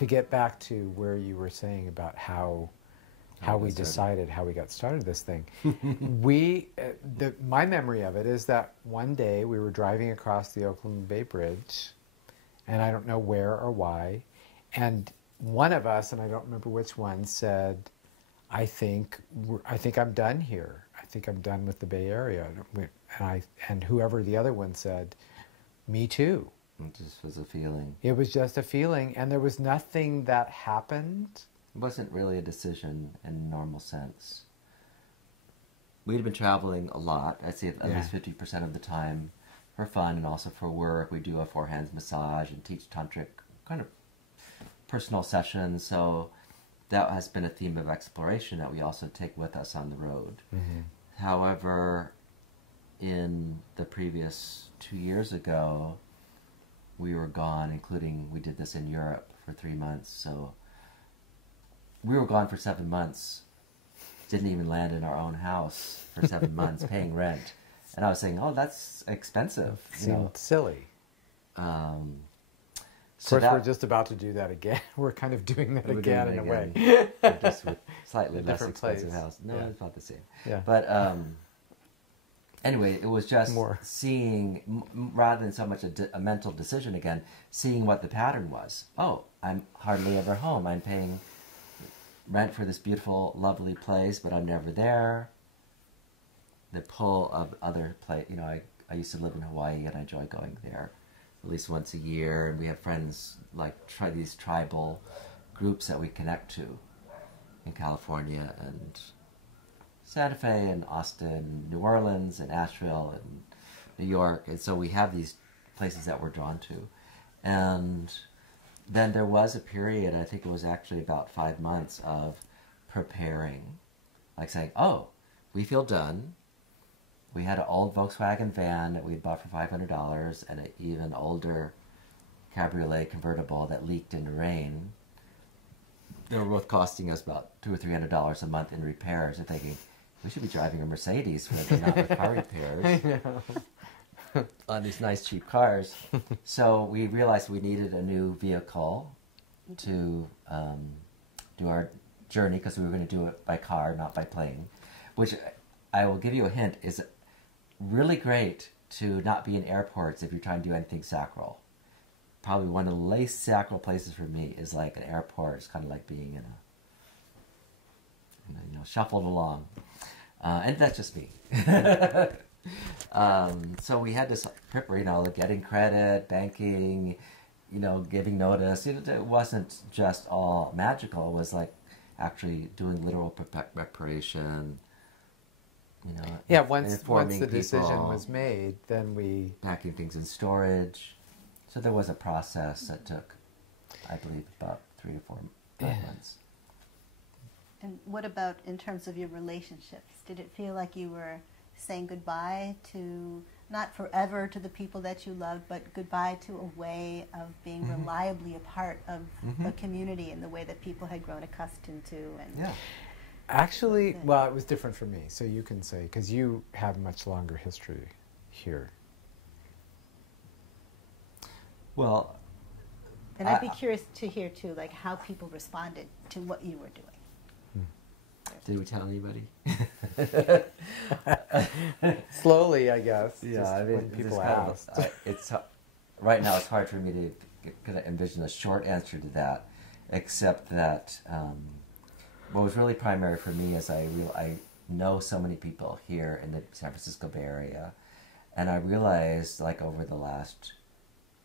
to get back to where you were saying about how we decided how we got started this thing, my memory of it is that one day we were driving across the Oakland Bay Bridge, and I don't know where or why, and one of us, and I don't remember which one, said, I think I'm done here. I think I'm done with the Bay Area. And whoever the other one said, me too. It just was a feeling. It was just a feeling, and there was nothing that happened. It wasn't really a decision in a normal sense. We'd been traveling a lot. I'd say at least 50% of the time for fun and also for work. We do a four-hands massage and teach tantric kind of personal sessions. So that has been a theme of exploration that we also take with us on the road. Mm-hmm. However, in the previous 2 years ago, we were gone, including we did this in Europe for 3 months. So we were gone for 7 months. Didn't even land in our own house for 7 months, paying rent. And I was saying, oh, that's expensive. Seemed silly. Of course, we're just about to do that again. We're kind of doing that again in a way. Just with slightly less expensive house. No, it's about the same. Yeah. But anyway, it was just seeing, rather than so much a mental decision again, seeing what the pattern was. Oh, I'm hardly ever home. I'm paying rent for this beautiful, lovely place, but I'm never there. The pull of other I used to live in Hawaii, and I enjoy going there at least once a year, and we have friends like these tribal groups that we connect to in California and Santa Fe and Austin, New Orleans and Asheville and New York, and so we have these places that we're drawn to. And then there was a period, I think it was actually about 5 months, of preparing, like saying, oh, we feel done. We had an old Volkswagen van that we bought for $500 and an even older cabriolet convertible that leaked in the rain. They were both costing us about $200 or $300 a month in repairs. And thinking, we should be driving a Mercedes for the amount of car repairs. I know. On these nice cheap cars. So we realized we needed a new vehicle to do our journey, because we were going to do it by car, not by plane, which I will give you a hint is really great to not be in airports if you're trying to do anything sacral. Probably one of the least sacral places for me is like an airport. It's kind of like being in a shuffled along. And that's just me. So we had this prep, getting credit, banking, giving notice. It wasn't just all magical. It was like actually doing literal preparation. Once the decision was made, then we packing things in storage. So there was a process that took, I believe, about 3 to 4 months. And what about in terms of your relationships? Did it feel like you were saying goodbye to, not forever to the people that you loved, but goodbye to a way of being reliably a part of a community in the way that people had grown accustomed to? And actually, well, it was different for me. So you can say, because you have much longer history here. Well, and I'd be curious to hear too, like how people responded to what you were doing. Did we tell anybody? Slowly, I guess. Yeah, I mean, when people ask. Right now it's hard for me to kind of envision a short answer to that, except that what was really primary for me is I know so many people here in the San Francisco Bay Area, and I realized, like, over the last,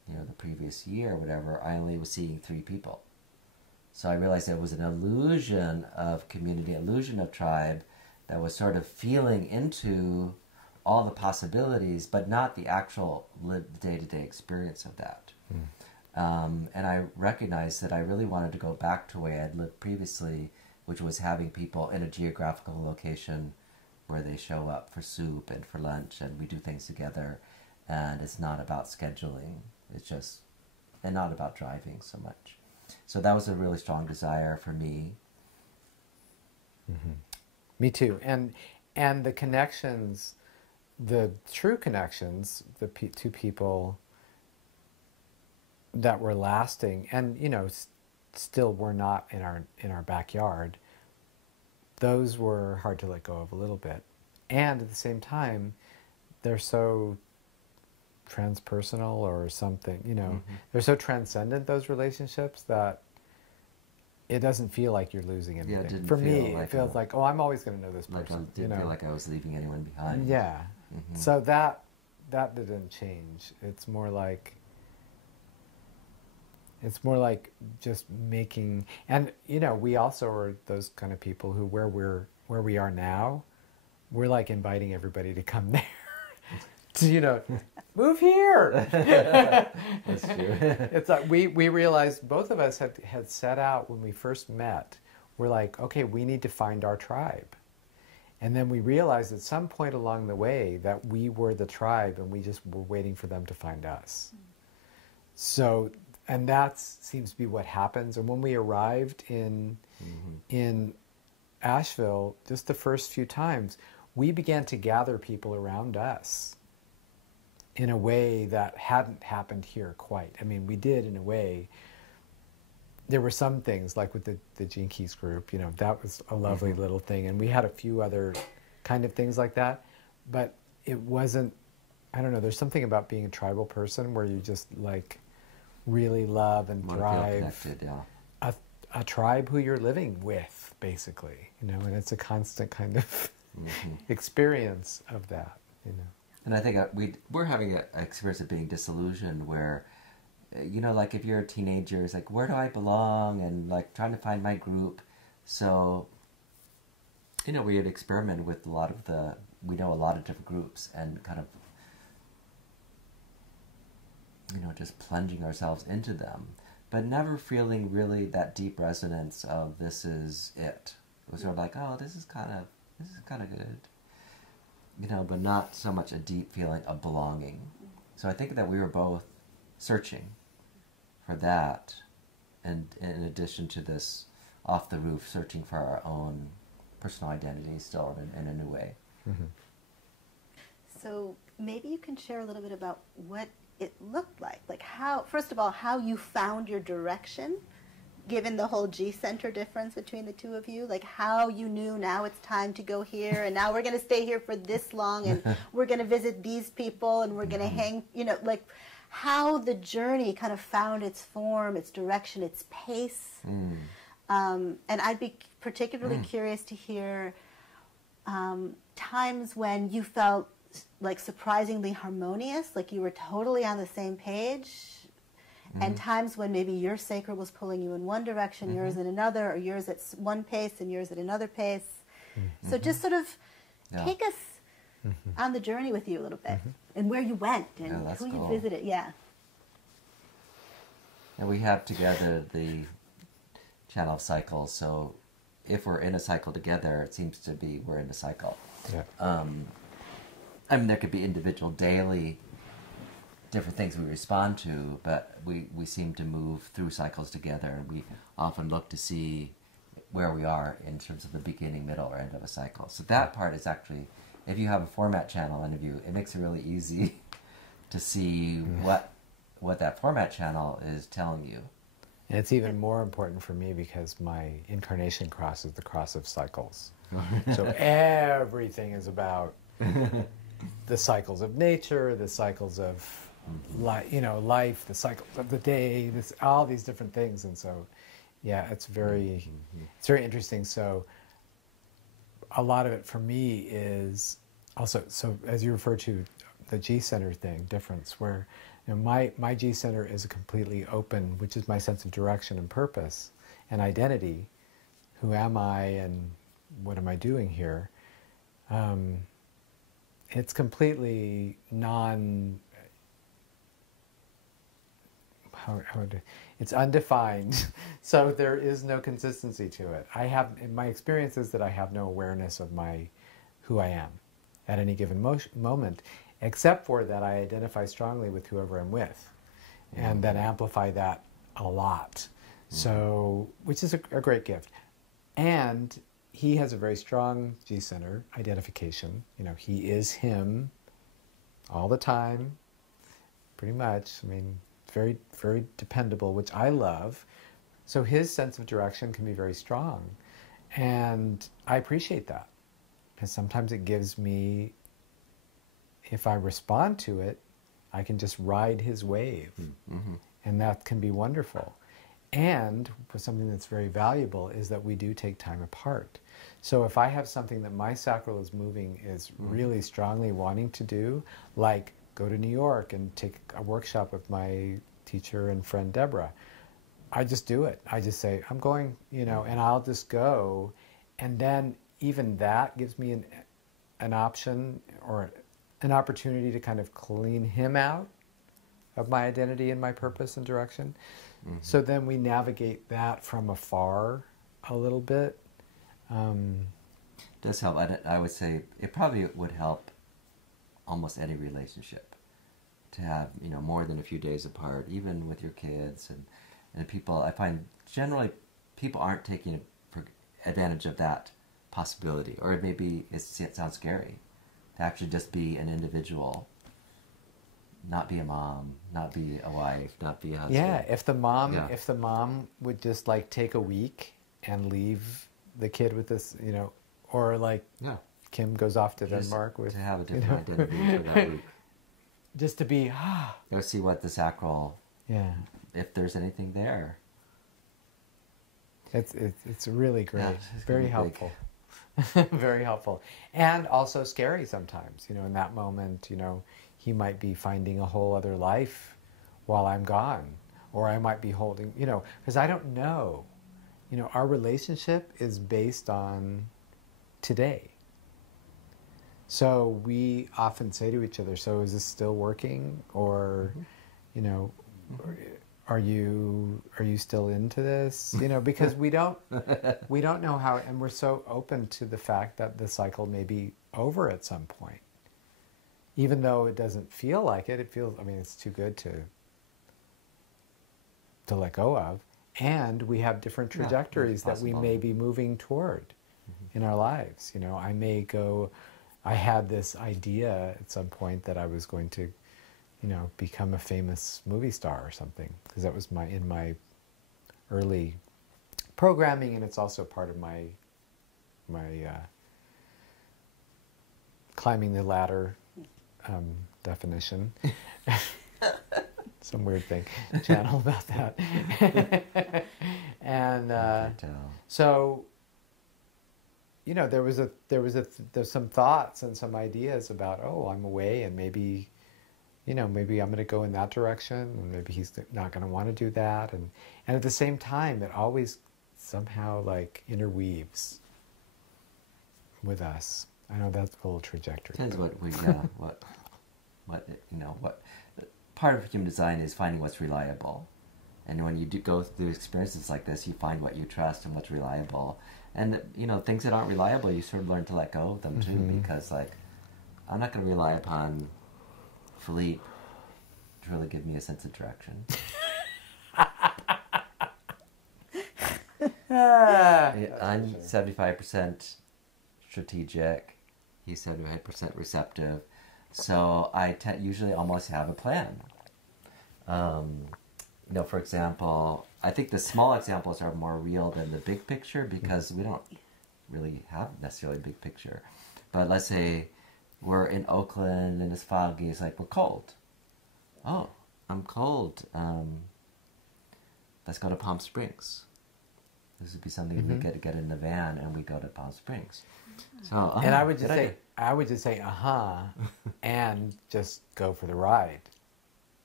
the previous year or whatever, I only was seeing 3 people. So I realized it was an illusion of community, illusion of tribe, that was sort of feeling into all the possibilities, but not the actual lived day-to-day experience of that. And I recognized that I really wanted to go back to the way I'd lived previously, which was having people in a geographical location where they show up for soup and for lunch, and we do things together, and it's not about scheduling. It's just, and not about driving so much. So that was a really strong desire for me. Me too. And the connections, the true connections, to people that were lasting, and still were not in our backyard, those were hard to let go of a little bit. And at the same time, they're so transpersonal or something, they're so transcendent, those relationships, that it doesn't feel like you're losing anything. Yeah, it didn't For feel me, like it feels like, oh, I'm always going to know this like I person. didn't feel like I was leaving anyone behind. Yeah. Mm-hmm. So that didn't change. It's more like just making, and we also are those kind of people who, where we are now, we're like inviting everybody to come there. To, move here. That's true. It's like we realized, both of us had set out when we first met. We're like, okay, we need to find our tribe. And then we realized at some point along the way that we were the tribe, and we just were waiting for them to find us. So, and that seems to be what happens. And when we arrived in Asheville, just the first few times, we began to gather people around us in a way that hadn't happened here quite. I mean, we did in a way. There were some things, like with the Gene Keys group, that was a lovely little thing. And we had a few other kind of things like that. But it wasn't, I don't know, there's something about being a tribal person where you just like really love and thrive a tribe who you're living with, basically, and it's a constant kind of experience of that, And I think we're having an experience of being disillusioned where, like if you're a teenager, it's like, where do I belong? And like trying to find my group. So, we had experimented with we know a lot of different groups, and kind of, just plunging ourselves into them, but never feeling really that deep resonance of this is it. It was sort of like, oh, this is kind of good. But not so much a deep feeling of belonging. So I think that we were both searching for that, and in addition to this off the roof, searching for our own personal identity still in a new way. Mm-hmm. So maybe you can share a little bit about what it looked like how, first of all, how you found your direction, given the whole G center difference between the two of you, like how you knew now it's time to go here, and now we're going to stay here for this long, and we're going to visit these people, and we're going to hang, like how the journey kind of found its form, its direction, its pace. And I'd be particularly curious to hear times when you felt like surprisingly harmonious, like you were totally on the same page, and times when maybe your sacral was pulling you in one direction, yours in another, or yours at one pace and yours at another pace. So just sort of take us on the journey with you a little bit, and where you went, and who you visited. Yeah. And we have together the channel of cycles, so if we're in a cycle together, it seems to be we're in a cycle. Yeah. I mean, there could be individual daily different things we respond to, but we seem to move through cycles together, and we often look to see where we are in terms of the beginning, middle, or end of a cycle. So that part is actually, if you have a format channel interview, it makes it really easy to see what that format channel is telling you. And it's even more important for me because my incarnation cross is the cross of cycles. So everything is about the cycles of nature, the cycles of life, the cycles of the day, all these different things. And so, yeah, it's very interesting. So a lot of it for me is also, so as you refer to the G center difference, where my G center is completely open, which is my sense of direction and purpose and identity. Who am I and what am I doing here? It's completely it's undefined, so there is no consistency to it. My experience is that I have no awareness of who I am at any given moment, except for that I identify strongly with whoever I'm with, and then amplify that a lot. So, which is a great gift. And he has a very strong G-center identification. He is him all the time, pretty much. I mean, very, very dependable, which I love. So his sense of direction can be very strong. And I appreciate that. Because sometimes it gives me, if I respond to it, I can just ride his wave. Mm-hmm. And that can be wonderful. And something that's very valuable is that we do take time apart. So if I have something that my sacral is moving, is really strongly wanting to do, like go to New York and take a workshop with my teacher and friend Deborah, I just do it. I just say, I'm going, and I'll just go. And then even that gives me an option or an opportunity to kind of clean him out of my identity and my purpose and direction. Mm-hmm. So then we navigate that from afar a little bit. Does help. I would say it probably would help almost any relationship to have, more than a few days apart, even with your kids and people. I find generally people aren't taking advantage of that possibility, or it sounds scary to actually just be an individual, not be a mom, not be a wife, not be a husband. Yeah, if the mom would just like take a week and leave the kid with this, or like Kim goes off to Denmark with, to have a different identity for that week. Just to be go see what the sacral, if there's anything there. It's really great. Yeah, it's very helpful. Very helpful. And also scary sometimes, in that moment, he might be finding a whole other life while I'm gone. Or I might be holding, because I don't know. Our relationship is based on today. So we often say to each other, so is this still working? Or, are you still into this? Because we don't know how, and we're so open to the fact that the cycle may be over at some point. Even though it doesn't feel like it, it's too good to let go of. And we have different trajectories that we may be moving toward in our lives. I had this idea at some point that I was going to, become a famous movie star or something, because that was in my early programming, and it's also part of my climbing the ladder definition. Some weird thing channel about that. And so there's some thoughts and some ideas about, I'm away, and maybe I'm going to go in that direction, and maybe he's not going to want to do that, and at the same time it always somehow like interweaves with us. I know that's a little trajectory. Depends what part of human design is finding what's reliable. And when you do go through experiences like this, you find what you trust and what's reliable. And, things that aren't reliable, you sort of learn to let go of them, too, because, I'm not going to rely upon Philippe to really give me a sense of direction. I'm 75% strategic. He's 75% receptive. So I usually almost have a plan. For example, I think the small examples are more real than the big picture, because we don't really have necessarily a big picture. But let's say we're in Oakland and it's foggy. It's like, we're cold. Oh, I'm cold. Let's go to Palm Springs. This would be something we get in the van and we go to Palm Springs. So, and I would just say, and just go for the ride.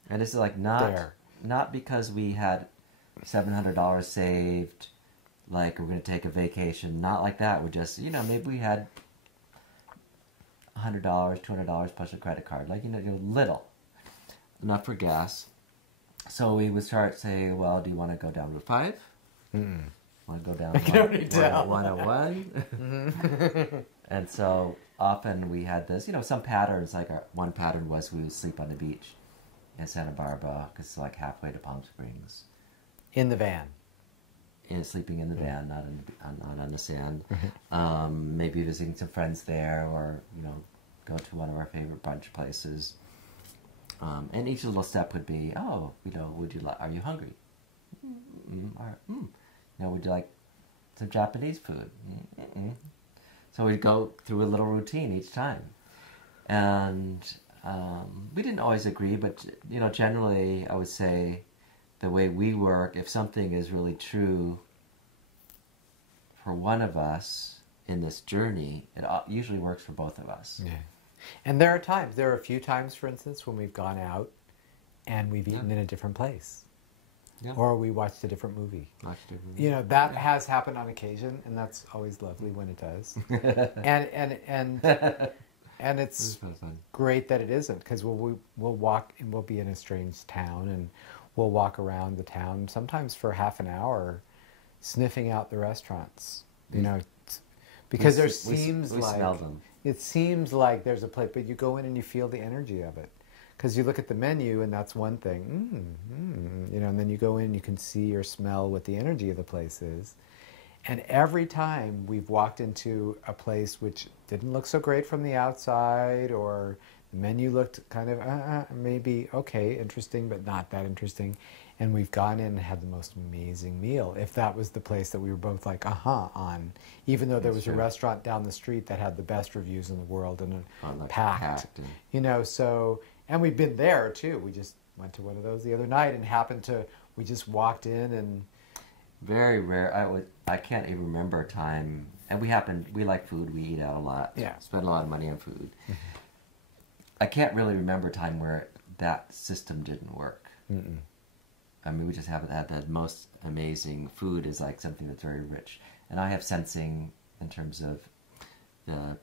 And this is like not because we had $700 saved, like we're going to take a vacation. Not like that. We're just, maybe we had $100, $200 plus a credit card. Like, little. Enough for gas. So we would start saying, well, do you want to go down Route 5? Want to go down 101? And so often we had this, some patterns. Like one pattern was we would sleep on the beach in Santa Barbara, because it's like halfway to Palm Springs. In the van. Sleeping in the van, not on the sand. Maybe visiting some friends there, or go to one of our favorite brunch places. And each little step would be, are you hungry? Would you like some Japanese food? So we'd go through a little routine each time. And we didn't always agree, but, generally I would say the way we work, if something is really true for one of us in this journey, it usually works for both of us. Yeah. And there are a few times, for instance, when we've gone out and we've eaten in a different place. Yeah. Or we watched a different movie. That has happened on occasion, and that's always lovely when it does. and it's great that it isn't, because we'll walk and we'll be in a strange town, and we'll walk around the town sometimes for half an hour, sniffing out the restaurants. Because it seems like there's a place, but you go in and you feel the energy of it. Because you look at the menu and that's one thing, and then you go in and you can see or smell what the energy of the place is. And every time we've walked into a place which didn't look so great from the outside, or the menu looked kind of maybe okay, interesting, but not that interesting, and we've gone in and had the most amazing meal, if that was the place that we were both like, on, even though there was a restaurant down the street that had the best reviews in the world and packed. And we've been there too. We just went to one of those the other night and we just walked in and... Very rare. I can't even remember a time, and we like food, we eat out a lot, spend a lot of money on food. I can't really remember a time where that system didn't work. I mean, we just haven't had the most amazing food is like something that's very rich. And I have sensing in terms of the,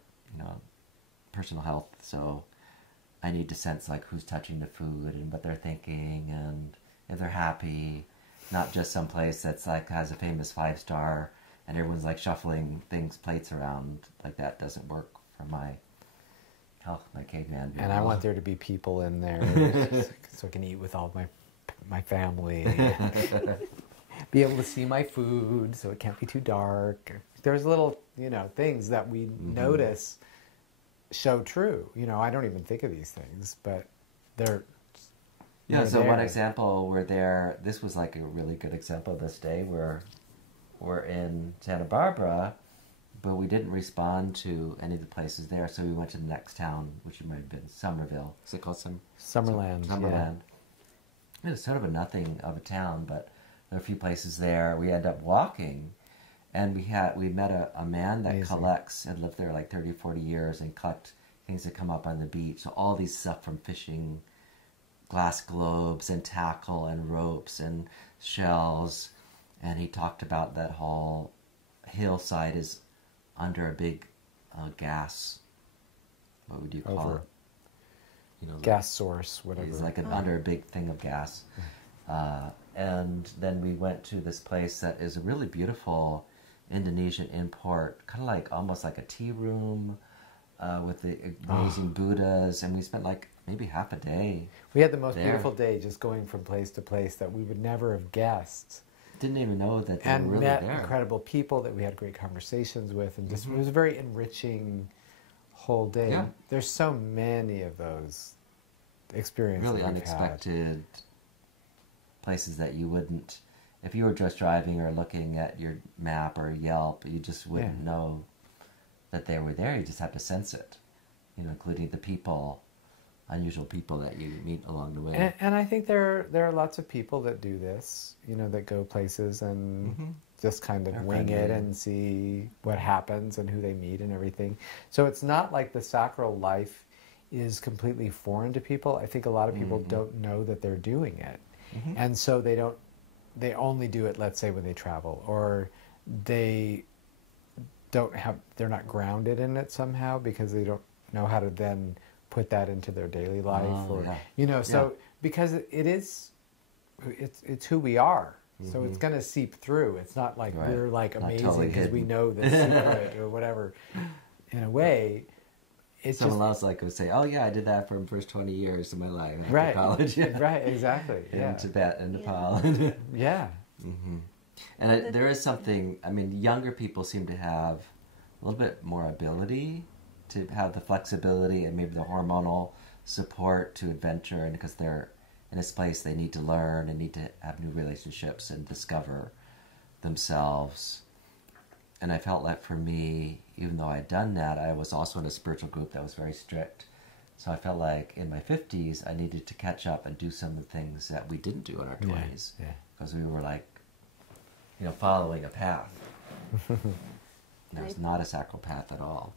personal health, so I need to sense like who's touching the food and what they're thinking and if they're happy, not just some place that's like has a famous 5-star and everyone's like shuffling plates around. Like that doesn't work for my health, my caveman view. And I want there to be people in there so I can eat with all my family. Be able to see my food so it can't be too dark. There's little, things that we notice show true. I don't even think of these things, but they're so there. One example, this was like a really good example of this day where we're in Santa Barbara, but we didn't respond to any of the places there, so we went to the next town, which might have been Somerville. Is it called Summerland? Summerland. It was sort of a nothing of a town, but there are a few places there. We ended up walking, and we met a man that collects and lived there like 30, 40 years and collect things that come up on the beach. So all these stuff from fishing, glass globes and tackle and ropes and shells. And he talked about that whole hillside is under a big gas, what would you call it? Gas source, whatever. It's like under a big thing of gas. And then we went to this place that is a really beautiful Indonesian import, kind of like almost like a tea room with the amazing Buddhas, and we spent like maybe half a day. We had the most beautiful day just going from place to place that we would never have guessed. Didn't even know that they were really there. And met incredible people that we had great conversations with, and just it was a very enriching whole day. Yeah. There's so many of those experiences. Really unexpected places that you wouldn't, if you were just driving or looking at your map or Yelp, you just wouldn't know that they were there. You just have to sense it, including the people, unusual people that you meet along the way. And I think there are lots of people that do this, that go places and just kind of wing it and see what happens and who they meet and everything. So it's not like the sacral life is completely foreign to people. I think a lot of people don't know that they're doing it. And so they only do it, let's say, when they travel, or they're not grounded in it somehow because they don't know how to then put that into their daily life, because it's who we are. So it's going to seep through. It's not like we're like amazing because we know the secret or whatever. In a way, it's someone else would say, "Oh yeah, I did that for the first 20 years of my life after college." Right, exactly. In Tibet and Nepal. And there is something. I mean, younger people seem to have a little bit more ability to have the flexibility and maybe the hormonal support to adventure, and because they're in this place they need to learn and need to have new relationships and discover themselves. And I felt like for me, even though I'd done that, I was also in a spiritual group that was very strict. So I felt like in my 50s, I needed to catch up and do some of the things that we didn't do in our 20s. Because we were like, following a path. And it was not a sacral path at all.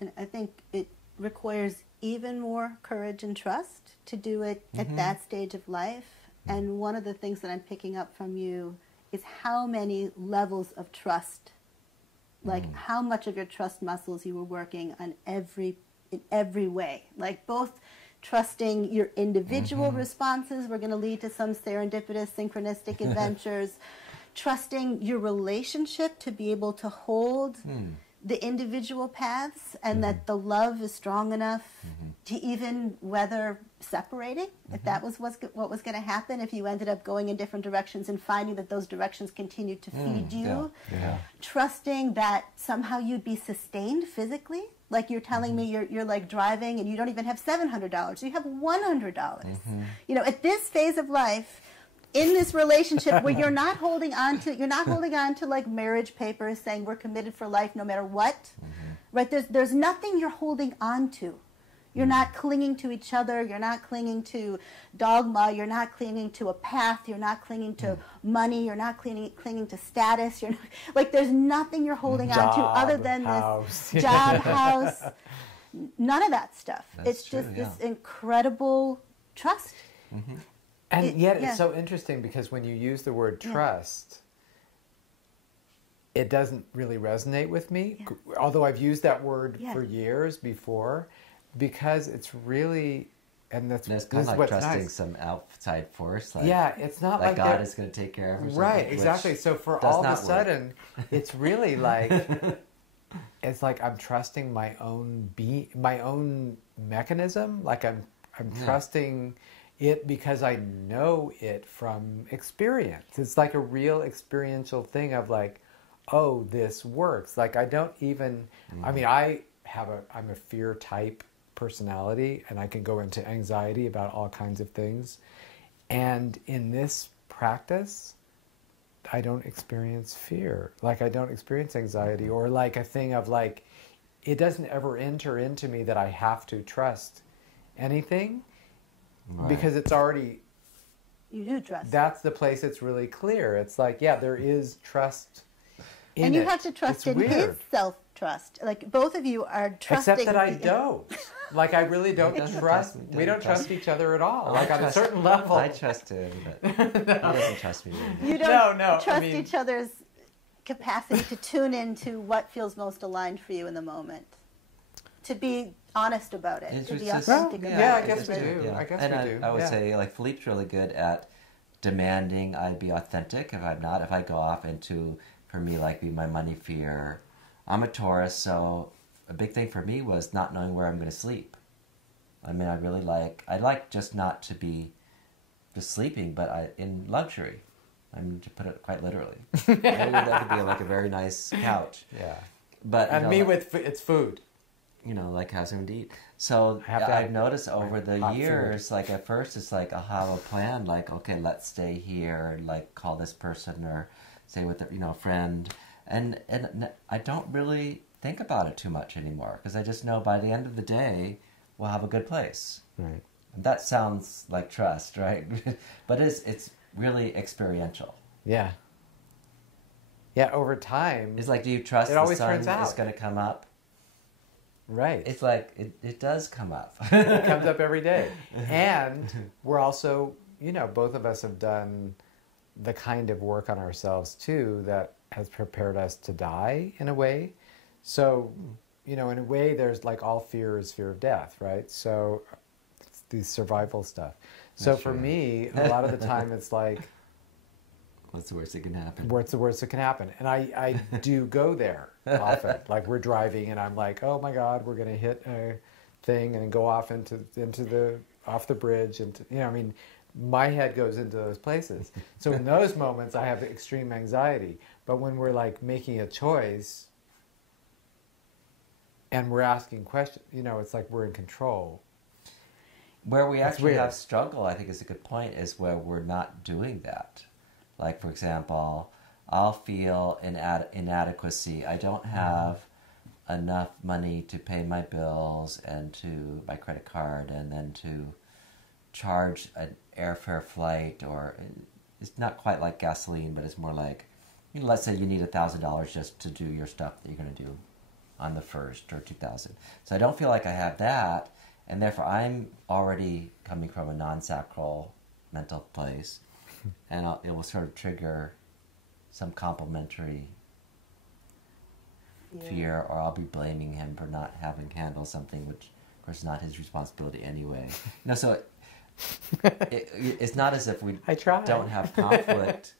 And I think it requires even more courage and trust to do it at that stage of life. And one of the things that I'm picking up from you is how many levels of trust, like how much of your trust muscles you were working on in every way. Like both trusting your individual responses were going to lead to some serendipitous, synchronistic adventures, trusting your relationship to be able to hold the individual paths, and that the love is strong enough to even weather separating, if that was what was going to happen, if you ended up going in different directions and finding that those directions continued to feed you. Trusting that somehow you'd be sustained physically. Like you're telling me you're like driving and you don't even have $700, you have $100. At this phase of life, in this relationship where you're not holding on to like marriage papers saying we're committed for life no matter what, right? There's nothing you're holding on to. You're not clinging to each other. You're not clinging to dogma. You're not clinging to a path. You're not clinging to money. You're not clinging to status. You're not, like there's nothing you're holding on to other than house. This job, house, none of that stuff. That's it's just true, this incredible trust. And yet it's so interesting because when you use the word trust, it doesn't really resonate with me, although I've used that word for years before, because it's really, and this kind is of like what's trusting nice. some outside force. Like, it's not like like God is going to take care of it. Right, exactly. So for all of a sudden, it's really like, it's like I'm trusting my own my own mechanism. Like I'm trusting it because I know it from experience. It's like a real experiential thing of like, oh, this works. Like I don't even, I mean, I'm a fear type personality and I can go into anxiety about all kinds of things. And in this practice, I don't experience fear. Like I don't experience anxiety or like a thing of like, it doesn't ever enter into me that I have to trust anything. Right. Because it's already... You do trust. That's the place it's really clear. It's like, there is trust in it. And you have to trust in his self-trust. Like, both of you are trusting... Except that I don't. Like, I really don't trust... We don't trust each other at all. Like, on a certain level. I trust him, but he doesn't trust me. You don't trust each other's capacity to tune into what feels most aligned for you in the moment. To be honest about it, to be authentic about it. Yeah, I guess we do. Yeah. I guess we do. I would say, like, Philippe's really good at demanding I be authentic. If I'm not, if I go off into, for me, like, be my money fear. I'm a Taurus, so a big thing for me was not knowing where I'm going to sleep. I mean, I like just not to be just sleeping, but in luxury. I mean, to put it quite literally. Maybe that could be like a very nice couch. Yeah. But and me with it's food. Like have something to eat. So I've noticed over the years, like at first it's like I'll have a plan, like, okay, let's stay here, and like call this person or stay with a friend. And I don't really think about it too much anymore because I just know by the end of the day we'll have a good place. Right. And that sounds like trust, right? But it's really experiential. Yeah. Yeah, over time. It's like, do you trust the sun is going to come up? Right. It's like, it does come up. It comes up every day. And we're also, both of us have done the kind of work on ourselves, too, that has prepared us to die, in a way. So, in a way, there's like all fear is fear of death, right? So, it's the survival stuff. So for me, a lot of the time, it's like... What's the worst that can happen? What's the worst that can happen? And I do go there often. Like we're driving and I'm like, oh my God, we're going to hit a thing and go off off the bridge. And my head goes into those places. So in those moments, I have extreme anxiety. But when we're like making a choice and we're asking questions, it's like we're in control. Where we It's actually weird. have struggle, I think is a good point, is where we're not doing that. Like, for example, I'll feel inadequacy. I don't have enough money to pay my bills and to my credit card, and then to charge an airfare flight, or it's not quite like gasoline, but it's more like, let's say you need $1,000 just to do your stuff that you're going to do on the 1st, or 2,000. So I don't feel like I have that, and therefore I'm already coming from a non-sacral mental place, and it will sort of trigger some complementary fear, or I'll be blaming him for not having handled something, which of course is not his responsibility anyway. So it's not as if we don't have conflict,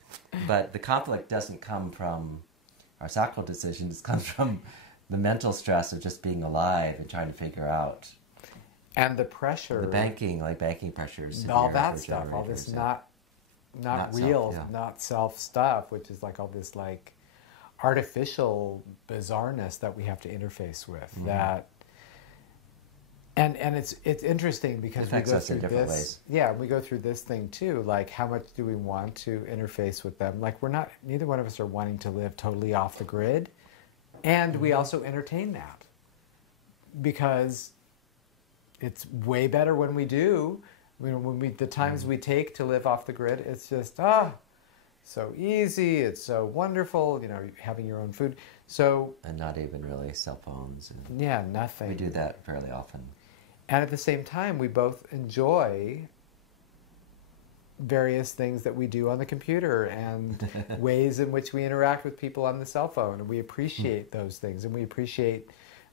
but the conflict doesn't come from our sacral decisions. It comes from the mental stress of just being alive and trying to figure out. And the pressure. The banking pressures. All that stuff, all this not real, self, not self stuff, which is like all this like artificial bizarreness that we have to interface with. That and it's interesting because we go through this ways. Yeah, we go through this thing too, like how much do we want to interface with them? Like neither one of us are wanting to live totally off the grid, and we also entertain that because it's way better when we do. The times we take to live off the grid, it's just so easy. It's so wonderful. Having your own food. And not even really cell phones. Nothing. We do that fairly often. And at the same time, we both enjoy various things that we do on the computer and ways in which we interact with people on the cell phone, and we appreciate those things, and we appreciate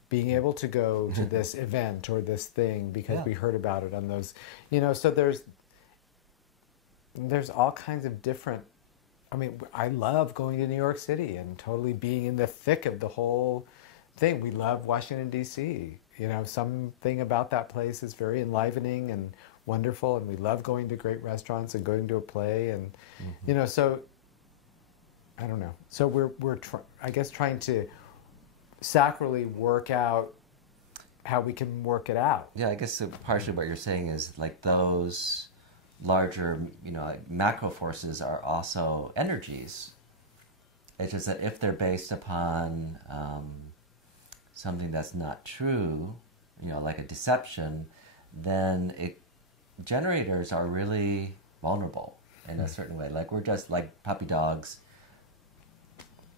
being able to go to this event or this thing because we heard about it on those, so there's all kinds of different, I love going to New York City and totally being in the thick of the whole thing. We love Washington, D.C. Something about that place is very enlivening and wonderful, and we love going to great restaurants and going to a play, and, so, I don't know. So we're trying to sacrally work out how we can work it out. Yeah, I guess partially what you're saying is like those larger, like macro forces are also energies. It's just that if they're based upon something that's not true, like a deception, then generators are really vulnerable in a certain way. Like we're just like puppy dogs.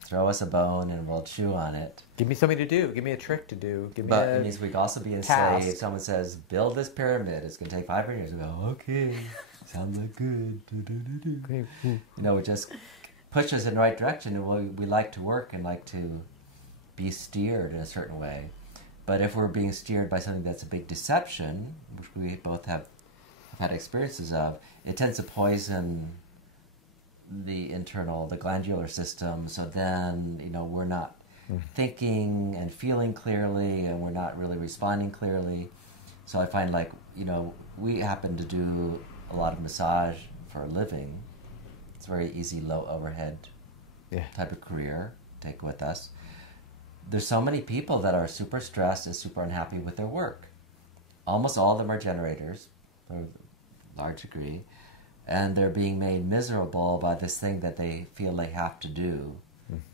Throw us a bone and we'll chew on it. Give me something to do. Give me a trick to do. But it means we can also be enslaved. If someone says, build this pyramid, it's going to take 500 years. We go, okay, sounds like good. It just push us in the right direction, and we like to work and like to be steered in a certain way. But if we're being steered by something that's a big deception, which we both have had experiences of, it tends to poison the glandular system, so then we're not thinking and feeling clearly, and we're not really responding clearly. So I find we happen to do a lot of massage for a living. It's a very easy, low overhead type of career to take with us. There's so many people that are super stressed and super unhappy with their work. Almost all of them are generators, to a large degree. And they're being made miserable by this thing that they feel they have to do,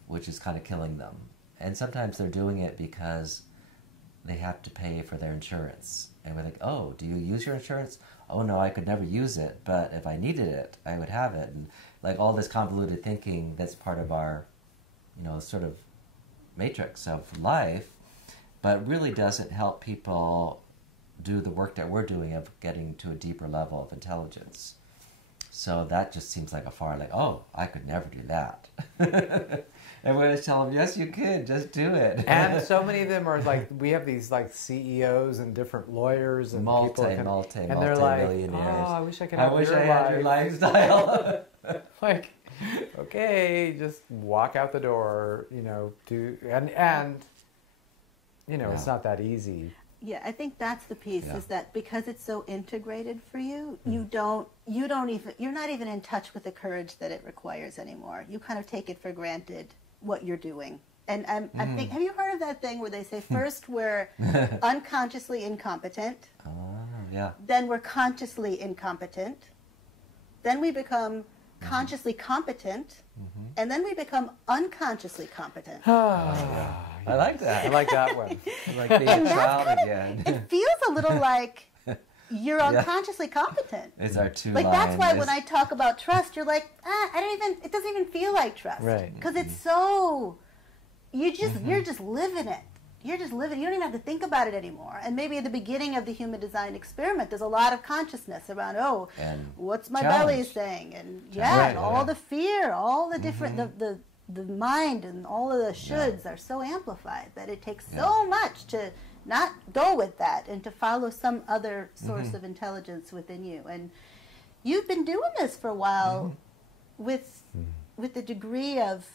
which is kind of killing them. And sometimes they're doing it because they have to pay for their insurance. And we're like, oh, do you use your insurance? Oh, no, I could never use it. But if I needed it, I would have it. And like all this convoluted thinking that's part of our, sort of matrix of life, but really doesn't help people do the work that we're doing of getting to a deeper level of intelligence. So that just seems like I could never do that. And we always tell them, yes, you could, just do it. And so many of them are we have these CEOs and different lawyers and people. And they're like, oh, I wish I could have your lifestyle. Okay, just walk out the door, it's not that easy. Yeah, I think that's the piece, is that because it's so integrated for you, you're not even in touch with the courage that it requires anymore. You kind of take it for granted what you're doing. And I think, have you heard of that thing where they say first we're unconsciously incompetent, yeah. Then we're consciously incompetent. Then we become consciously competent. And then we become unconsciously competent. I like that. I like that one. Like being a And that's child kind of, again. it feels a little like you're unconsciously competent. It's our two Like lines. that's why when I talk about trust, you're like, it doesn't even feel like trust. Right. Because it's so, you're just living it. You're just living. You don't even have to think about it anymore. And maybe at the beginning of the human design experiment, there's a lot of consciousness around, And what's my challenge. belly saying? And Right, and all the fear, all the different, the mind and all of the shoulds are so amplified that it takes so much to not go with that and to follow some other source of intelligence within you. And you've been doing this for a while with the degree of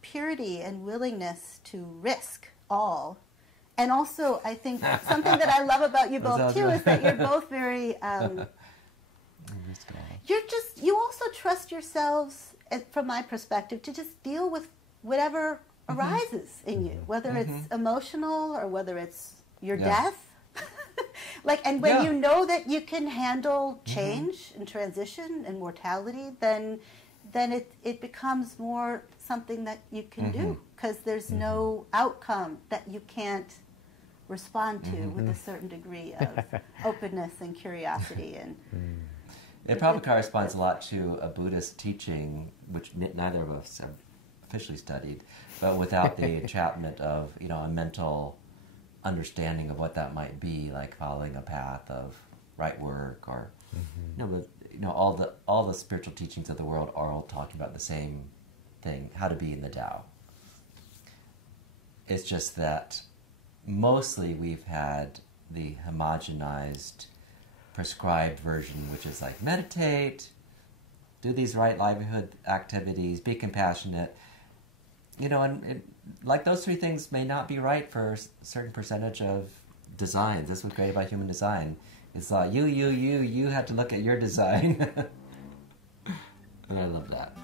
purity and willingness to risk all. And also, I think something that I love about you both too is that you're both very, you also trust yourselves, from my perspective, to just deal with whatever arises in you, whether it's emotional or whether it's your death. And when you know that you can handle change and transition and mortality, then it becomes more something that you can do, because there's no outcome that you can't respond to with a certain degree of openness and curiosity. And it probably corresponds a lot to a Buddhist teaching, which neither of us have officially studied, but without the entrapment of a mental understanding of what that might be, like following a path of right work, or all the spiritual teachings of the world are all talking about the same thing: how to be in the Tao. It's just that mostly we've had the homogenized, prescribed version, which is like meditate, do these right livelihood activities, be compassionate, like those three things may not be right for a certain percentage of designs. That's what's great about human design. It's like you have to look at your design. And I love that.